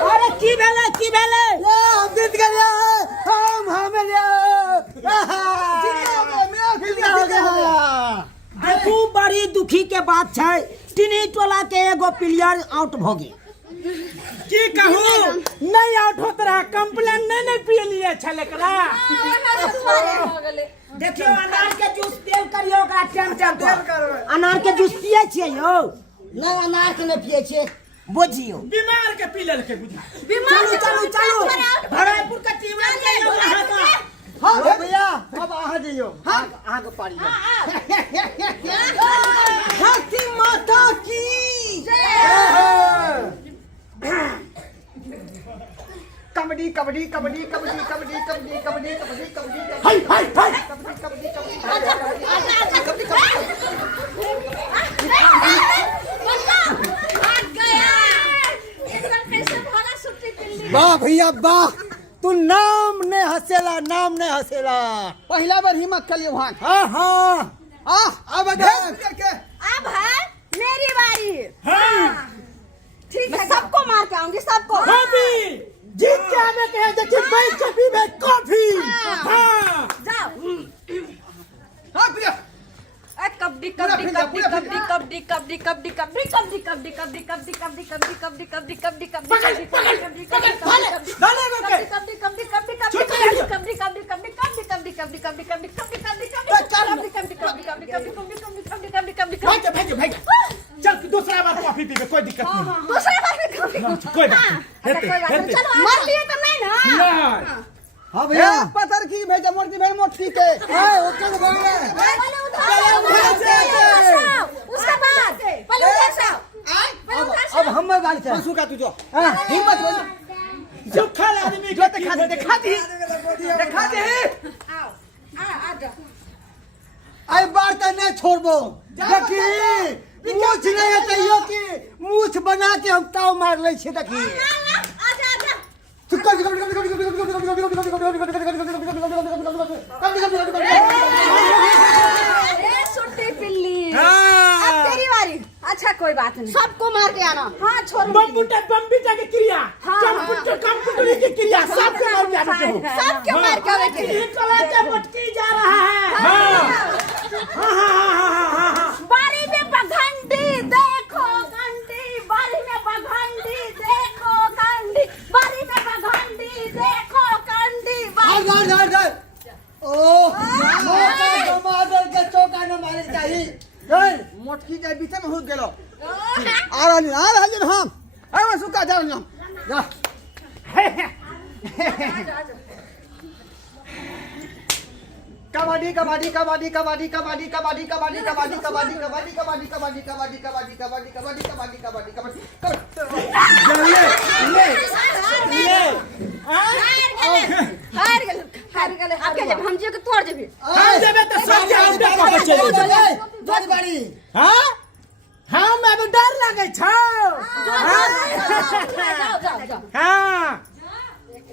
अरे की भेले की भेले हम जीत गए हम देखू बड़ी दुखी के बात है टिनी टोला के एगो प्लेयर आउट भ गए की कहूँ नहीं आउट होत रहा कंप्लेन नहीं पिए लिए छले करा देखियो अनार के जूस देव करियो ओकरा टाइम टाइम पर अनार के जूस पिए छिए यो नहीं अनार के नहीं पिए छे बुझियो बीमार के पी लेल के बुझा चलो चलो चलो भराईपुर का टीम आ जाइयो वहां का हाँ भैया अब आहा जइयो आहा के पारी हाथी माता की कबड्डी कबड्डी कबड्डी कबड्डी कबड्डी कबड्डी कबड्डी कबड्डी कबड्डी हाय हाय हाय कबड्डी कबड्डी वाह भैया वाह तू नाम ने हसेला पहला बार हिम्मत कलियो वहां हाँ हाँ अब अब है मेरी बारी ठीक है सबको मार के आऊंगी सबको जीत के आने के हैं देखिए बैठ के पीबे कॉफी हां जाओ हां प्रिया कबड्डी कबड्डी कबड्डी कबड्डी कबड्डी कबड्डी कबड्डी कबड्डी कबड्डी कबड्डी कबड्डी कबड्डी कबड्डी कबड्डी कबड्डी कबड्डी कबड्डी चल दूसरा बार कॉफी पीबे कोई दिक्कत नहीं दूसरा बार में कबड्डी कोई बात चलो मार लिए तो नहीं ना नहीं हाँ भैया पत्थर की भेजा मूर्ति भाई मोटी के ओके बोल उसके बाद पहले उधर से अब हम बारी से सुखा तू जो हिम्मत बोल सुखा आदमी को दिखा दे आई बार तो नहीं छोड़बो देखी मूछ नहीं है तैयो की मूछ बना के हम ताव मार ले छे देखी सुट्टी पिल्ली अब तेरी बारी अच्छा कोई बात नहीं सबको मार के आना हाँ छोड़ बम्बीटा की क्रिया कंप्यूटर की क्रिया सबके मार के आना सबके मार के आवे के टोला के मटकी जा रहा है बारी में पगंडी देखो घंटी बारी में पगंडी देखो घंटी बारी में पगंडी देखो घंटी चौका न मारे चाहिए मोटकी के बीच में हो गेलो आ रहल हम अरे सुखा जा हम जा कबड्डी कबड्डी कबड्डी कबड्डी कबड्डी कबड्डी कबड्डी कबड्डी कबड्डी कबड्डी कबड्डी कबड्डी कबड्डी कबड्डी कबड्डी कबड्डी कबड्डी कबड्डी हार गेले आके जब हम जे के तोड़ जेबी हम जेबे तो सब जान पे पकड़ चले दस बारी हां हम अब डर लगे छौ जाओ हां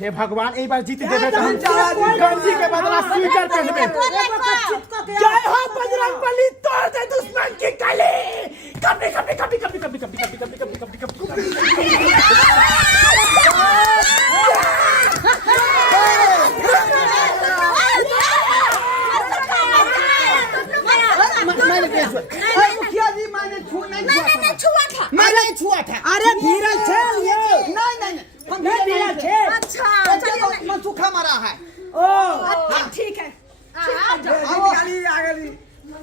हे भगवान एक बार जीत देबे तो हम गंजी के बदला स्वेटर पहनबे जय हो बजरंगबली तोड़ दे दुश्मन की कली कबड्डी कबड्डी कबड्डी कबड्डी कबड्डी कबड्डी कबड्डी कबड्डी कबड्डी मुखिया जी मैंने छुआ था मैंने छुआ था अरे धीरज छे ये नहीं हम धीरज छे अच्छा चलिए मनसुखा मारा है ओ ठीक है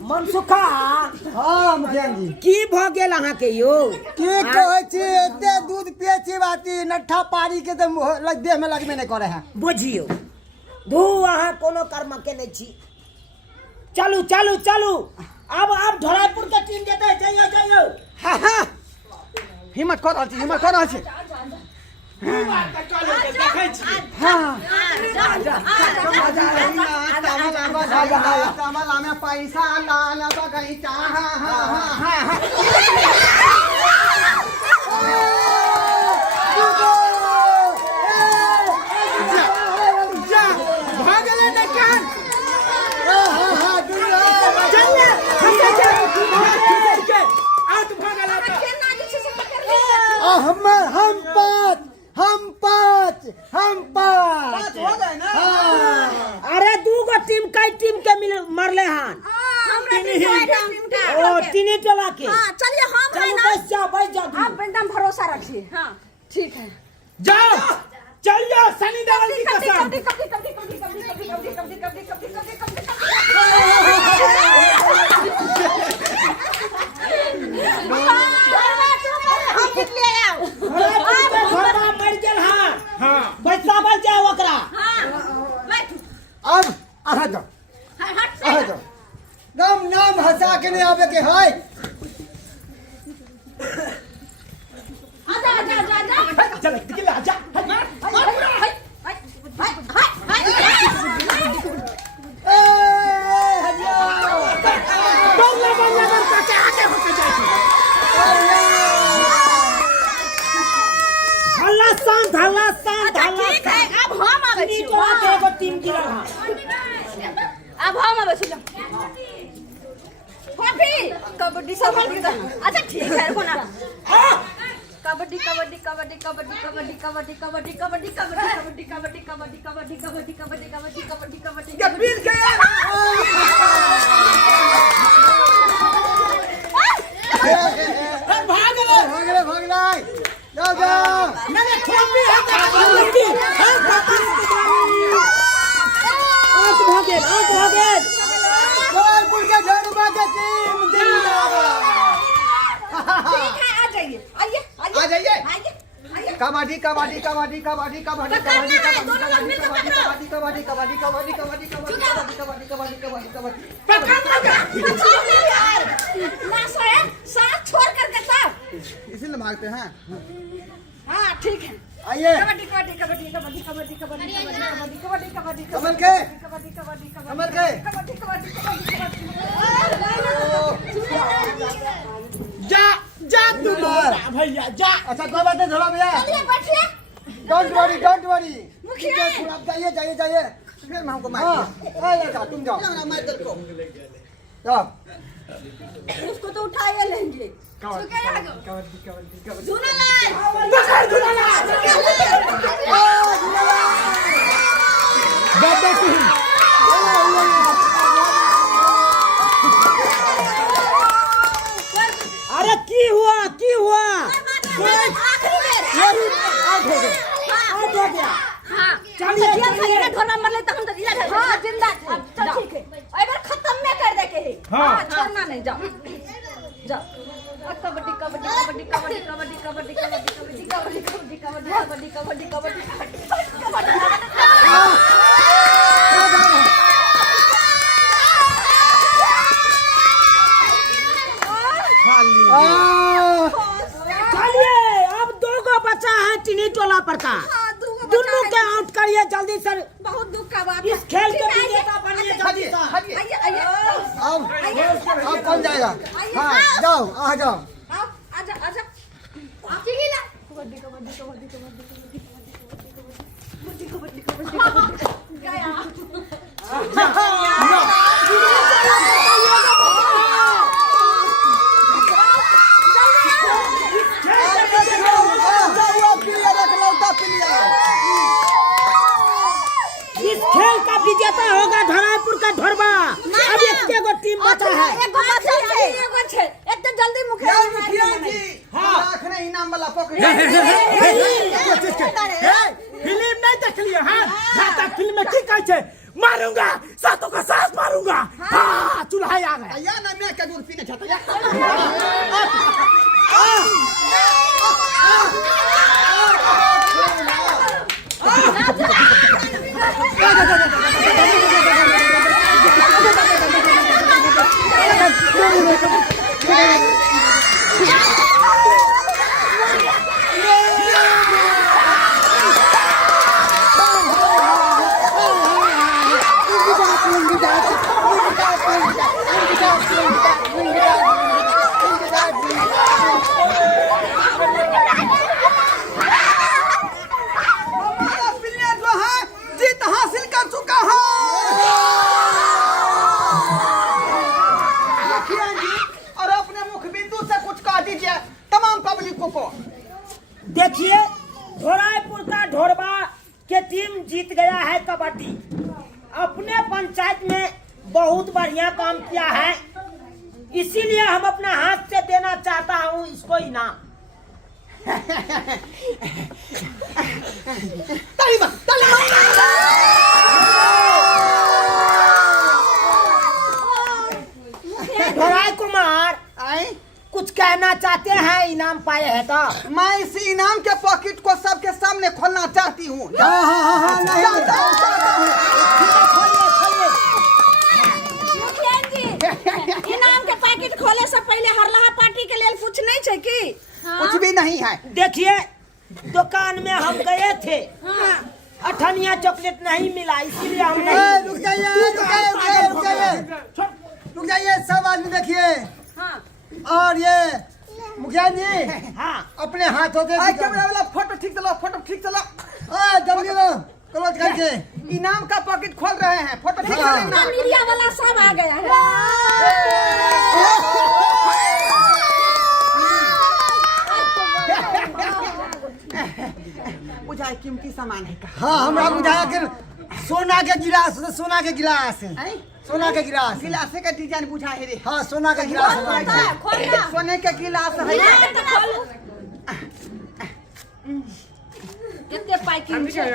मनसुखा हाँ मुखिया जी की भ गेल अहाँ के यो की कहै छी एते दूध पिए छी बाती नठा पारी के तो देह में लगबे नहीं करे है बुझियो धू अहाँ कोनो कर्म केने छी चलू चलू चलू अब ढोलापुर के टीम जेते जइयो जइयो हां हिम्मत कर रहल छी देखै छी कमला में पैसा लाल बगैचा हम पाँच हो गए ना। हाँ। अरे दूगो टीम कई टीम के मिल मरले हन ओ तीनी टोला के हाँ चलिए हम है चलो ना बस जाओ आप एकदम भरोसा रखिए हाँ ठीक है जाओ चलिए सनी देओल की कसम। हम जीत ले आओ घरवा मर गेल हन हाँ बैसावल जाए ओकरा अब आ जाओ नाम हंसा के नहीं आवे के है। चल निकल आजा। हल्ला शांत ठीक है अब हम आवे तीनी छी टोला के एगो टीम गिरल हन अब हम आवे छी कॉफी कबड्डी सब अच्छा ठीक है कोना कबड्डी कबड्डी कबड्डी कबड्डी कबड्डी कबड्डी कबड्डी कबड्डी कबड्डी कबड्डी कबड्डी कबड्डी कबड्डी कबड्डी कबड्डी कबड्डी कबड्डी कबड्डी भाग ले जाओ आठ भागे जबलपुर के ढोलबा के टीम जिंदाबाद। ठीक है आ जाइए आइए आ जाइए। आइए कबड्डी कबड्डी कबड्डी कबड्डी कबड्डी कबड्डी दोनों लोग मिलकर कबड्डी कबड्डी कबड्डी कबड्डी कबड्डी कबड्डी कबड्डी कबड्डी कबड्डी कबड्डी ना सोए साथ छोड़ करके सब इसीलिए भागते हैं। हाँ ठीक है आइए कबड्डी कबड्डी कबड्डी कबड्डी कबड्डी कबड्डी कबड्डी कबड्डी कबड्डी कमल के कबड्डी कबड्डी कमल के कबड्डी कबड्डी जा जा तू भैया जा। अच्छा कोई बात नहीं झोला भैया चलिए बैठिए डोंट वरी मुखिया। आप जाइए फिर मैं हमको मार तुम जाओ जाओ उसको तो उठाए लेंगे कबड्डी सुनो ले बाबा सिंह अरे की हुआ आउट हो गए। हाँ चलिए, चलिए घर में मरले तो हम तो जिला हाँ जिंदा चल ठीक है अगर खत्म में कर दे के है हाँ। छोड़ना नहीं जाओ जाओ कबड्डी कबड्डी कबड्डी कबड्डी कबड्डी कबड्डी कबड्डी कबड्डी कबड्डी कबड्डी कबड्डी कबड्डी कबड्डी चलिए अब दो गो बचा है टीनी टोला पर का दोनों के आउट करिए जल्दी से बहुत दुख का बात इस खेल के विजेता बनिए जल्दी से आइए आइए अब कौन जाएगा हाँ जाओ आ जाओ आप आजा आजा आप ठीक है ना कबड्डी कबड्डी कबड्डी कबड्डी कबड्डी कबड्डी कबड्डी गया इस खेल का विजेता होगा धरायपुर का ढोरबा। अब एक गो टीम बचा है एगो बचा है एगो छे इतने जल्दी मुखिया आखिरी इनाम वाला पकड़ फिल्म नहीं देख लिया हाँ घाटा फिल्म में की कहै छै मारूंगा सातों का सांस मारूंगा हाँ चूल्हा आ गया या ना मैं के दूर पीने चाहता या देखिए ढोराईपुर का ढोरबा के टीम जीत गया है कबड्डी। अपने पंचायत में बहुत बढ़िया काम किया है, इसीलिए हम अपना हाथ से देना चाहता हूँ इसको इनाम। ढोराई कुमार कुछ कहना चाहते हैं इनाम पाए हैं तो? मैं इस इनाम के पॉकेट को सबके सामने खोलना चाहती हूँ। मुखिया जी, इनाम के पैकेट खोले से पहले हरलाहा पार्टी के लिए कुछ नहीं है की? कुछ भी नहीं है। देखिए दुकान में हम गए थे, अठनिया चॉकलेट नहीं मिला, इसीलिए हम नहीं। रुक जाइए सब आदमी देखिए। हाँ। और ये मुखिया जी हाँ अपने हाथों से कैमरा वाला फोटो ठीक चला जल्दी लो क्लोज करके इनाम का पॉकेट खोल रहे हैं। फोटो ठीक ना मीडिया वाला सब आ गया है। बुझाए कीमती सामान है का? हाँ हमरा बुझाया कि सोना के गिलास गिलासे का डिजाइन बुझा है रे। हाँ सोना का गिलास सोने के गिलास है। कितने पैकिंग है?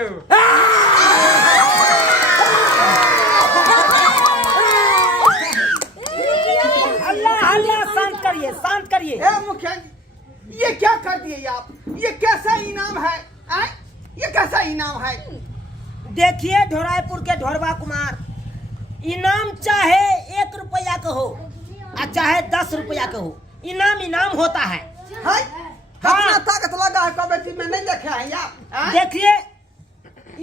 अल्लाह शांत करिए। मुखिया ये क्या कर दिए आप? ये कैसा इनाम है? ये कैसा इनाम है? देखिए ढोराईपुर के ढोरबा कुमार, इनाम चाहे 1 रुपया का हो और चाहे 10 रुपया का हो, इनाम होता है। हाँ ताकत लगा है कबड्डी में, नहीं देखा है यार। देखिए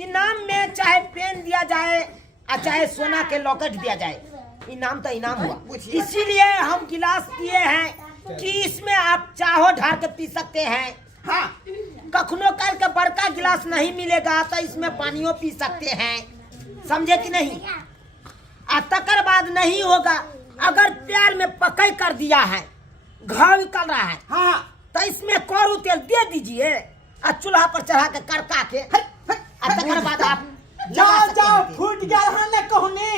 इनाम में चाहे पेन दिया जाए और चाहे सोना के लॉकेट दिया जाए, इनाम तो इनाम हुआ। इसीलिए हम गिलास दिए हैं कि इसमें आप चाहो ढार के पी सकते हैं। हाँ कखनो काल के बड़का गिलास नहीं मिलेगा तो इसमें पानियों पी सकते हैं, समझे कि नहीं? और तकर बाद नहीं होगा अगर प्यार में पकड़ कर दिया है, घाव निकल रहा है, हाँ तो इसमें कड़ू तेल दे दीजिए और चूल्हा पर चढ़ा के करका के तकर बाद आप जाओ फूट गया कहनी।